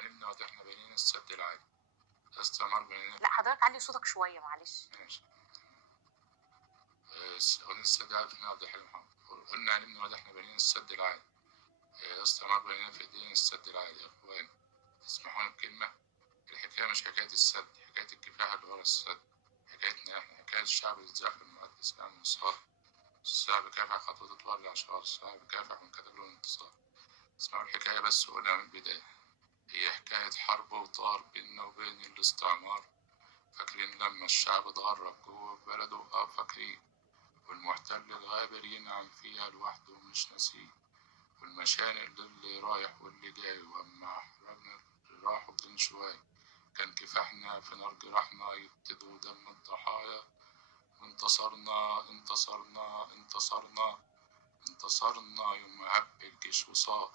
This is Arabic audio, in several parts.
نبني وإحنا بنينا السد العالي. استعمار بنينا. لا حضرتك علي صوتك شوية معلش. ماشي. قلنا السد العالي في عبد الحليم حافظ. قلنا نبني وإحنا بنينا السد العالي. استعمار بنينا في إيدينا السد العالي يا إخوان. تسمحون بكلمة؟ الحكاية مش حكاية السد، حكاية الكفاح اللي ورا السد، حكايتنا إحنا، حكاية الشعب اللي اتزاح المقدس عن الانتصار. الشعب كافح خطوة تطوار الأشعار، الشعب كافح وانكتب له الانتصار. اسمعوا الحكاية بس وقولها من البداية. هي حكاية حرب وطار بيننا وبين الاستعمار. فاكرين لما الشعب اتغرب جوه بلده؟ فاكرين. والمحتل الغابر ينعم فيها لوحده ومش ناسيه. والمشانق اللي رايح واللي جاي، وأما أحرارنا اللي راحوا بدون شوية. كان كفاحنا في نار جراحنا يبتدوا دم الضحايا. وانتصرنا انتصرنا انتصرنا انتصرنا يوم ما هب الجيش وصار.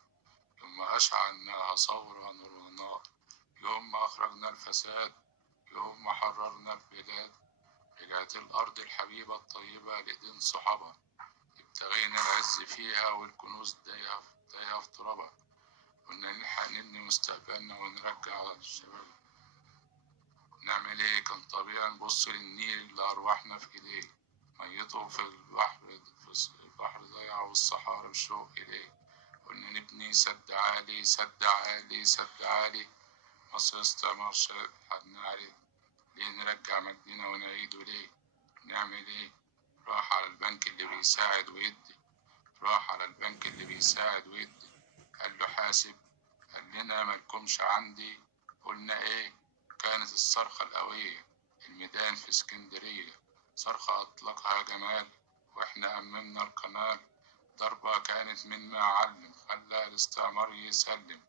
يوم ما أشعلناها ثورة نور ونار. يوم ما أخرجنا الفساد. يوم ما حررنا البلاد. رجعت الأرض الحبيبة الطيبة لإيدين صحابها. ابتغينا العز فيها والكنوز تايهة في ترابها. قلنا نلحق نبني مستقبلنا ونرجع الشباب. نعمل ايه؟ كان طبيعي نبص للنيل اللي أرواحنا في إيديه. ميته في البحر ضيع والصحارى بشوق إليه. قلنا نبني سد عالي سد عالي سد عالي. مصر استعمار شرق حدنا عليه. ليه نرجع مجدنا ونعيده ليه؟ نعمل ايه؟ راح على البنك اللي بيساعد ويدي. راح على البنك اللي بيساعد ويدي. قال له حاسب. قال لنا مالكمش عندي. قلنا ايه؟ كانت الصرخة القوية. الميدان في اسكندرية. صرخة أطلقها جمال. واحنا أممنا القناة. ضربة كانت من معلم خلى الاستعمار يسلم.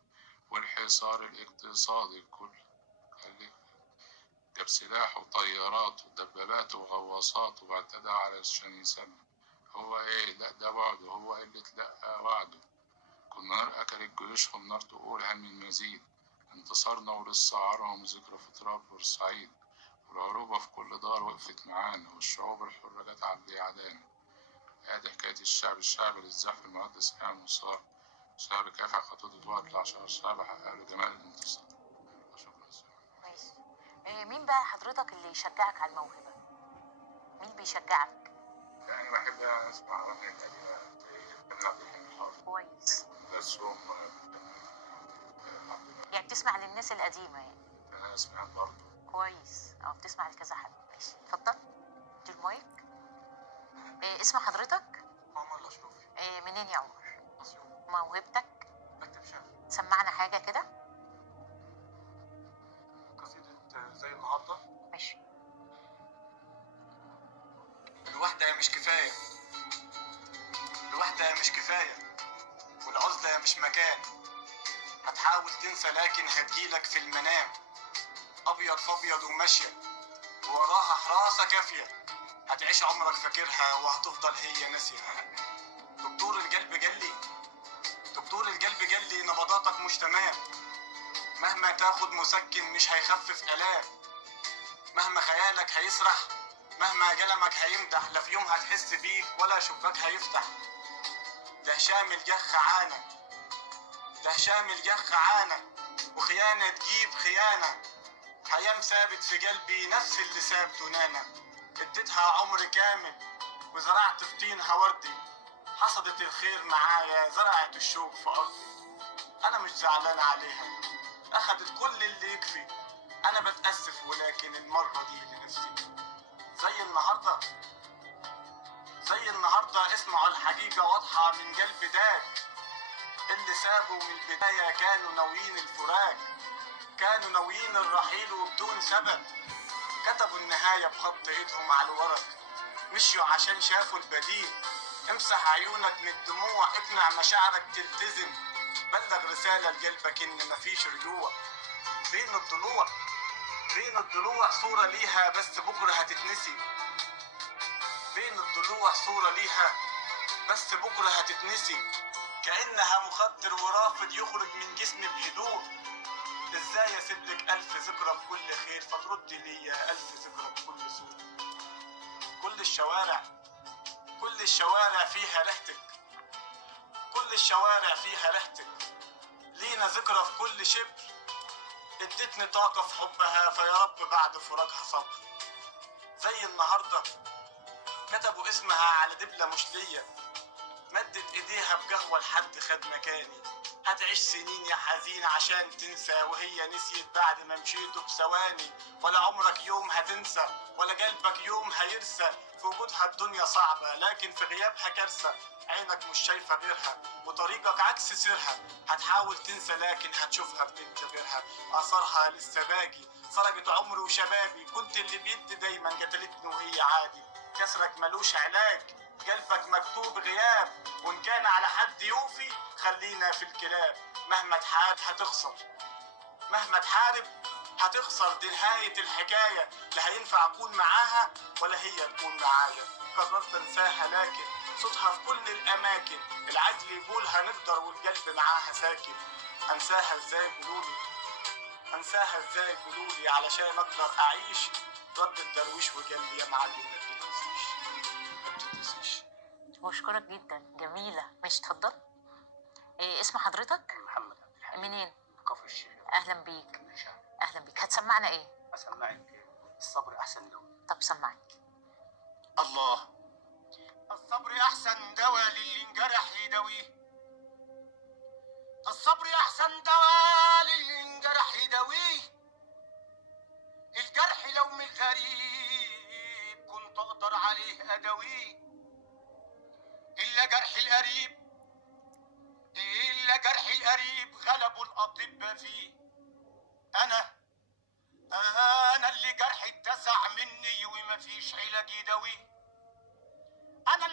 والحصار الاقتصادي كل جاب سلاح وطيارات ودبابات وغواصات واعتدى علشان يسلم. هو ايه؟ لا ده بعده. هو اللي اتلقى وعده. كنا نار أكلت جيوشهم نار تقول هل من مزيد. انتصرنا ولسه عارهم ذكرى في تراب بورسعيد. والعروبة في كل دار وقفت معانا. والشعوب الحرة جت على اللي عدانا. ادي حكاية الشعب اللي اتزاح في المقدس قام وصار. شعب كافح خطوته وقت العشرة. شعب حقق له جمال الانتصار. شكرا. ماشي. مين بقى حضرتك اللي يشجعك على الموهبة؟ مين بيشجعك؟ يعني بحب اسمع أغاني القديمة زي عبد الحليم حافظ. كويس. بس هم يعني بتسمع للناس القديمة يعني؟ أنا أسمع برضه. كويس. بتسمع لكذا حد. ماشي اتفضل. دي المايك. اسم حضرتك؟ عمر الأشرفي. منين يا عمر؟ أسيوط. موهبتك؟ بكتب شعر. سمعنا حاجة كده. قصيدة زي النهاردة. ماشي. الوحدة مش كفاية. الوحدة مش كفاية. والعزلة مش مكان. هتحاول تنسى لكن هتجيلك في المنام. أبيض فأبيض وماشية ووراها حراسة كافية. هتعيش عمرك فاكرها وهتفضل هي ناسية. دكتور القلب جلي. دكتور القلب جلي نبضاتك مش تمام. مهما تاخد مسكن مش هيخفف آلام. مهما خيالك هيسرح. مهما قلمك هيمدح. لا في يوم هتحس بيه ولا شباك هيفتح. ده هشام الجخ عانى. ده هشام الجخ عانى. وخيانة تجيب خيانة. هيام ثابت في قلبي نفس اللي ساب تنانا. اديتها عمر كامل وزرعت في طينها وردي. حصدت الخير معايا زرعت الشوق في أرضي. أنا مش زعلان عليها. أخدت كل اللي يكفي. أنا بتأسف ولكن المرة دي لنفسي. زي النهاردة. زي النهاردة اسمعوا الحقيقة واضحة من قلب داك. اللي سابوا من البداية كانوا ناويين الفراق. كانوا ناويين الرحيل وبدون سبب. كتبوا النهاية بخط ايدهم على الورق. مشيوا عشان شافوا البديل. امسح عيونك من الدموع. اقنع مشاعرك تلتزم. بلغ رسالة لقلبك ان مفيش رجوع. بين الضلوع. بين الضلوع صورة ليها بس بكرة هتتنسي. بين الضلوع صورة ليها بس بكرة هتتنسي. كأنها مخدر ورافض يخرج من جسمي بهدوء. ازاي اسيبلك 1000 ذكرى بكل خير فتردي ليا 1000 ذكرى بكل سوء. كل الشوارع. كل الشوارع فيها ريحتك. كل الشوارع فيها ريحتك. لينا ذكرى في كل شبر. ادتني طاقة في حبها، فيا رب بعد فراقها صبر. زي النهاردة كتبوا اسمها على دبلة مش ليا، مدت ايديها بقهوة لحد خد مكاني. هتعيش سنين يا حزين عشان تنسى، وهي نسيت بعد ما مشيته بثواني. ولا عمرك يوم هتنسى، ولا قلبك يوم هيرسى. في وجودها الدنيا صعبة، لكن في غيابها كارثة. عينك مش شايفة غيرها، وطريقك عكس سيرها. هتحاول تنسى لكن هتشوفها بنت غيرها. أثرها لسه باقي، سرقت عمري وشبابي. كنت اللي بيدي دايما، قتلتني وهي عادي. كسرك ملوش علاج، قلبك مكتوب غياب. وإن كان على حد يوفي، خلينا في الكلاب. مهما تحارب هتخسر، مهما تحارب هتخسر. دي نهاية الحكاية، لا هينفع أكون معاها ولا هي تكون معايا. قررت أنساها لكن صوتها في كل الأماكن. العدل يقول هنقدر والقلب معاها ساكن. أنساها إزاي قولولي، أنساها إزاي قولولي، علشان أقدر أعيش. رد الدرويش وقال لي يا معلم ما بتتنسيش، ما بتتنسيش. بشكرك جدا، جميلة. ماشي اتفضل. اسم حضرتك؟ محمد عبد الحليم. منين؟ كفر الشيخ. أهلا بيك. ماشي. أهلا بيك. هتسمعنا إيه؟ اسمعك الصبر احسن له. طب سمعني. الله. الصبر أحسن دواء للي انجرح يداويه. الصبر أحسن دواء للي انجرح يداويه. الجرح لو من الغريب كنت أقدر عليه أداويه. إلا جرح القريب، إلا جرح القريب غلبوا الأطباء فيه. أنا اللي جرحي اتسع مني ومفيش علاج يداويه. أنا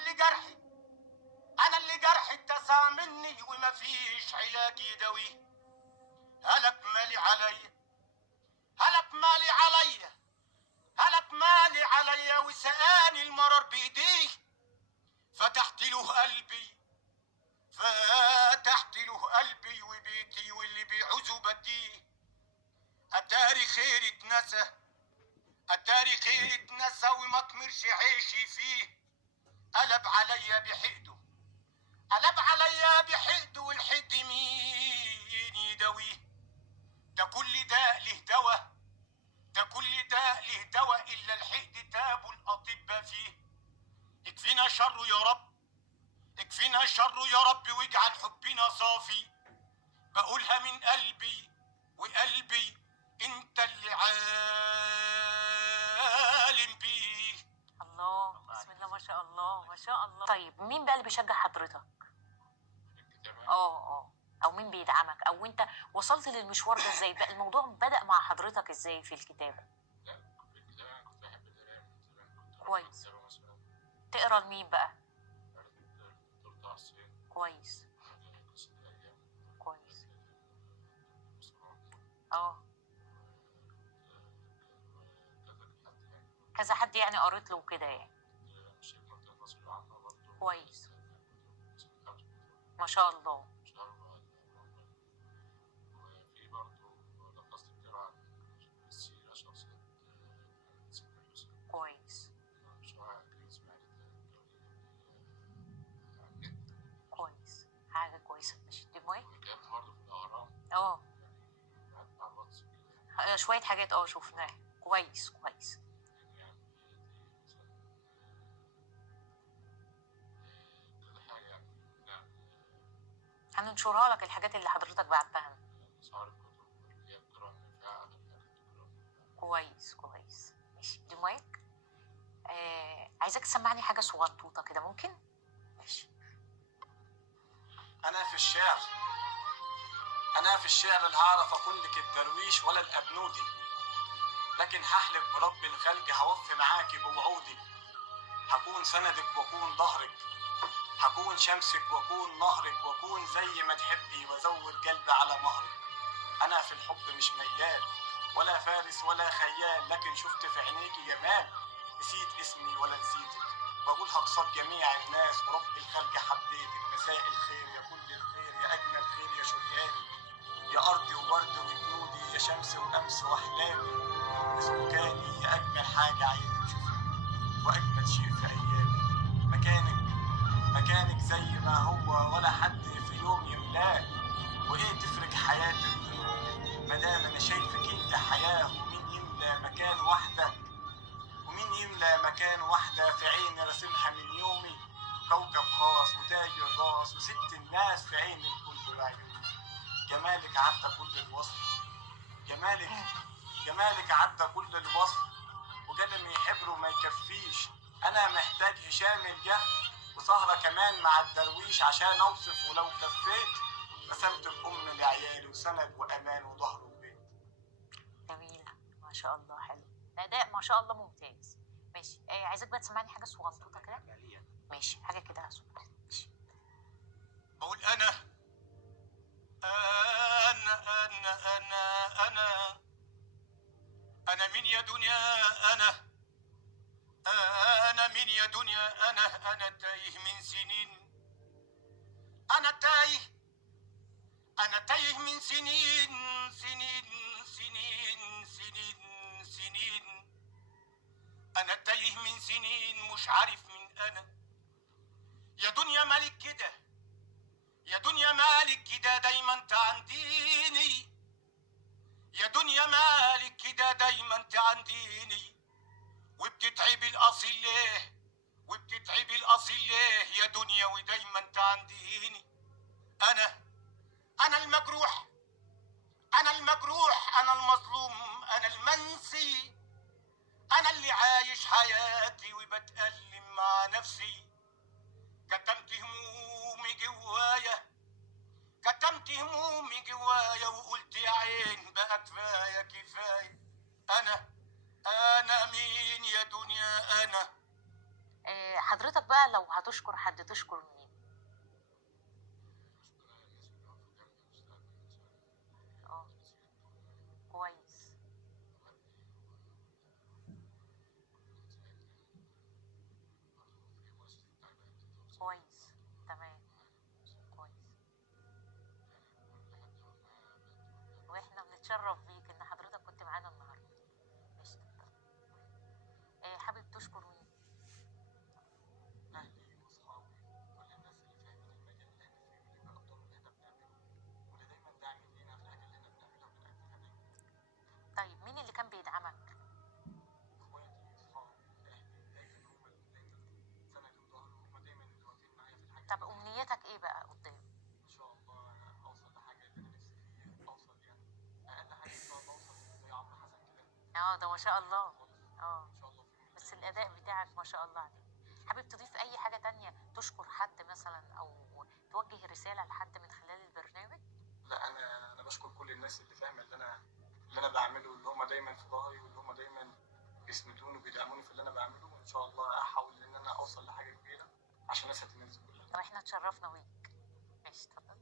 اللي جرحي اتسع مني ومفيش علاج يداويه. هلك مالي عليا، هلك مالي عليا، هلك مالي عليا، وسقاني المرار بإيديه. فتحت له قلبي، فتحت له قلبي وبيتي، واللي بيعوزه بديه. أتاري خير اتنسى، أتاري خير اتنسى، وما تمرش عيشي فيه. قلب عليا بحقده، قلب عليا بحقده، والحد مين يداويه؟ ده كل داء له دوا، ده كل داء له دوا، إلا الحقد تابوا الأطباء فيه. اكفينا شره يا رب، اكفينا شره يا رب، واجعل حبنا صافي. بقولها من قلبي وقلبي، انت اللي عالم بيه. الله، بسم الله ما شاء الله ما شاء الله. طيب مين بقى اللي بيشجع حضرتك؟ الكتابة. او مين بيدعمك، او انت وصلت للمشوار ده ازاي؟ بقى الموضوع بدأ مع حضرتك ازاي في الكتابة؟ لا، في الكتابة أنا كنت بحب القراية من زمان. كنت كويس. كتابة مثلا. تقرا لمين بقى؟ قريت دكتور طه حسين. كويس. قصة الأيام. كويس. كذا كذا حد يعني قريت له وكده يعني. الشيخ مرتضى نصر العامة برضه. كويس. ما شاء الله. وفي برضه لخصت كتاب عن السيرة شخصية سيدنا يوسف. كويس. مشروع إنجليزي معرفة النت. كويس، حاجة كويسة. ماشي دي مويه. وكتبت برضه في الأهرام. اه بعت على الواتس كده. شوية حاجات شفناها. كويس كويس. يعني كذا حاجة يعني. نعم. هننشرها لك الحاجات اللي حضرتك بعتها. أسعار الكتب اللي هي القراءة النافعة، أغلب الحاجات القراءة النافعة. كويس كويس. ماشي دي مايك. عايزاك تسمعني حاجة صغنطوطة كده، ممكن؟ ماشي. أنا في الشعر، أنا في الشعر لا هعرف أكون لك الدرويش ولا الأبنودي، لكن هحلف برب الخلق هوفي معاكي بوعودي. هكون سندك وأكون ظهرك، هكون شمسك وأكون نهرك، وأكون زي ما تحبي وأزود قلبي على مهرك. أنا في الحب مش ميال ولا فارس ولا خيال، لكن شفت في عينيكي جمال. نسيت اسمي ولا نسيتك، بقولها قصاد جميع الناس، ورب الخلق حبيتك. مساء الخير يا كل الخير، يا أجمل خير يا شرياني، يا أرضي وبرد وجنودي، يا شمس وأمس وأحلامي، يا سكاني، يا أجمل حاجة عيني تشوفها وأجمل شيء في أيامي. مكانك زي ما هو، ولا حد في يوم يملاه، وإيه تفرق حياتك مادام أنا شايفك واحدة، ومين يملى مكان واحدة في عيني راسمها من يومي، كوكب خاص وتاج الراس وست الناس في عين الكل وعيوني. جمالك عدى كل الوصف، جمالك عدى كل الوصف، وقلمي حبره ما يكفيش. انا محتاج هشام الجهل وسهرة كمان مع الدرويش عشان اوصف، ولو كفيت رسمت بأم لعيالي وسند وأمان وظهر وبيت. جميلة ما شاء الله، حلو الأداء ما شاء الله، ممتاز. ماشي، عايزك بقى تسمعني حاجة صغنطوطة كده. ماشي، حاجة كده صغنطوطة. ماشي. بقول أنا أنا مين يا دنيا؟ أنا مين يا دنيا؟ أنا تايه من سنين، أنا تايه من سنين سنين سنين سنين سنين. أنا تايه من سنين مش عارف مين أنا. يا دنيا مالك كده، يا دنيا مالك كده دايما تعنديني، يا دنيا مالك كده دايما تعنديني، وبتتعبي الأصيل ليه، وبتتعبي الأصيل ليه يا دنيا ودايما تعنديني. أنا المجروح، أنا المجروح، أنا المظلوم، أنا المنسي، أنا اللي عايش حياتي وبتألم مع نفسي. كتمت همومي جوايا، كتمت همومي جوايا وقلت يا عين بقى كفاية كفاية. أنا مين يا دنيا؟ أنا حضرتك بقى لو هتشكر حد تشكر مين؟ اه كويس. كويس تمام. كويس. واحنا بنتشرف بيك ان حضرتك كنت معانا النهارده. ماشي. حابب تشكر مين؟ أهلي وأصحابي كل الناس اللي فاهمين المجال اللي احنا فيه واللي بيقدروا اللي احنا بنعمله، واللي دايما داعمين لينا في الحاجة اللي احنا بنعملها وبنقدمها دايما. طيب مين اللي كان بيدعمك؟ اخواتي، اصحابي، اهلي، دايما هم اللي دايما سندي وظهري، وهم دايما اللي واقفين معايا في الحاجه طب اللي امنيتك ايه بقى قدام؟ ان شاء الله اوصل لحاجه اللي انا نفسي فيها، اوصل يعني اقل حاجه ان شاء الله اوصل زي عمرو حسن كده. ده ما شاء الله. اه ان شاء الله في يوم من بس الأيام الاداء أوصل بتاعك ما شاء الله عليك. حابب تضيف اي حاجة تانية، تشكر حد مثلا او توجه رسالة لحد من خلال البرنامج؟ لا، انا بشكر كل الناس اللي فاهمه اللي انا بعمله، اللي هم دايما في ظهري، واللي هم دايما بيسندوني وبيدعموني في اللي انا بعمله. وان شاء الله احاول ان انا اوصل لحاجه كبيره عشان اسعد الناس كلها. طب احنا اتشرفنا بيك. ماشي اتفضل.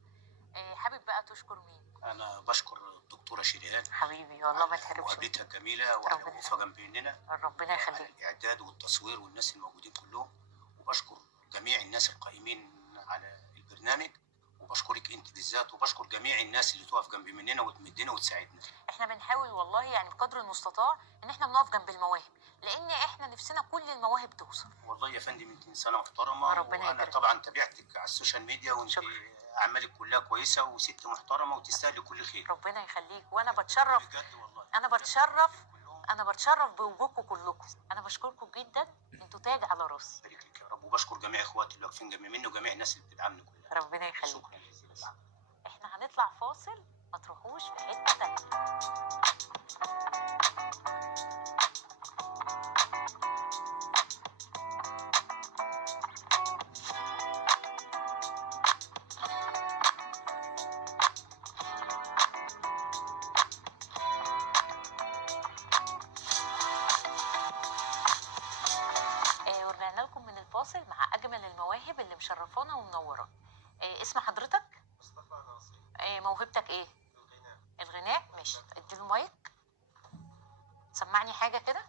حابب بقى تشكر مين؟ انا بشكر الدكتوره شريهان حبيبي والله ما على تحرمش منك. مقابلتها الجميله وعلى ربنا وقوفها جنبنا ربنا على يخليك. الاعداد والتصوير والناس الموجودين كلهم. وبشكر جميع الناس القائمين على البرنامج، وبشكرك انت بالذات، وبشكر جميع الناس اللي تقف جنب مننا وتمدنا وتساعدنا. احنا بنحاول والله يعني بقدر المستطاع ان احنا بنقف جنب المواهب، لان احنا نفسنا كل المواهب توصل. والله يا فندم انت انسانه محترمه، ربنا وانا يكرمك. طبعا تابعتك على السوشيال ميديا، وانت شكرا. اعمالك كلها كويسه وست محترمه وتستاهلي كل خير. ربنا يخليك، وانا بتشرف. بجد والله انا بتشرف بوجودكم كلكم. انا بشكركم جدا، انتوا تاج على راسي. بارك لك يا رب. وبشكر جميع اخواتي اللي واقفين جنب مني وجميع الناس اللي بتدعمني كلها. ربنا يخليك. شكرا جزيلا. احنا هنطلع فاصل، ما تروحوش في حته تانيه. ورجعنا لكم من الفاصل مع اجمل المواهب اللي مشرفانا ومنورانا. اسم حضرتك؟ مصطفى ناصر. موهبتك ايه؟ الغناء. الغناء. ماشي، اديله المايك، سمعني حاجه كده.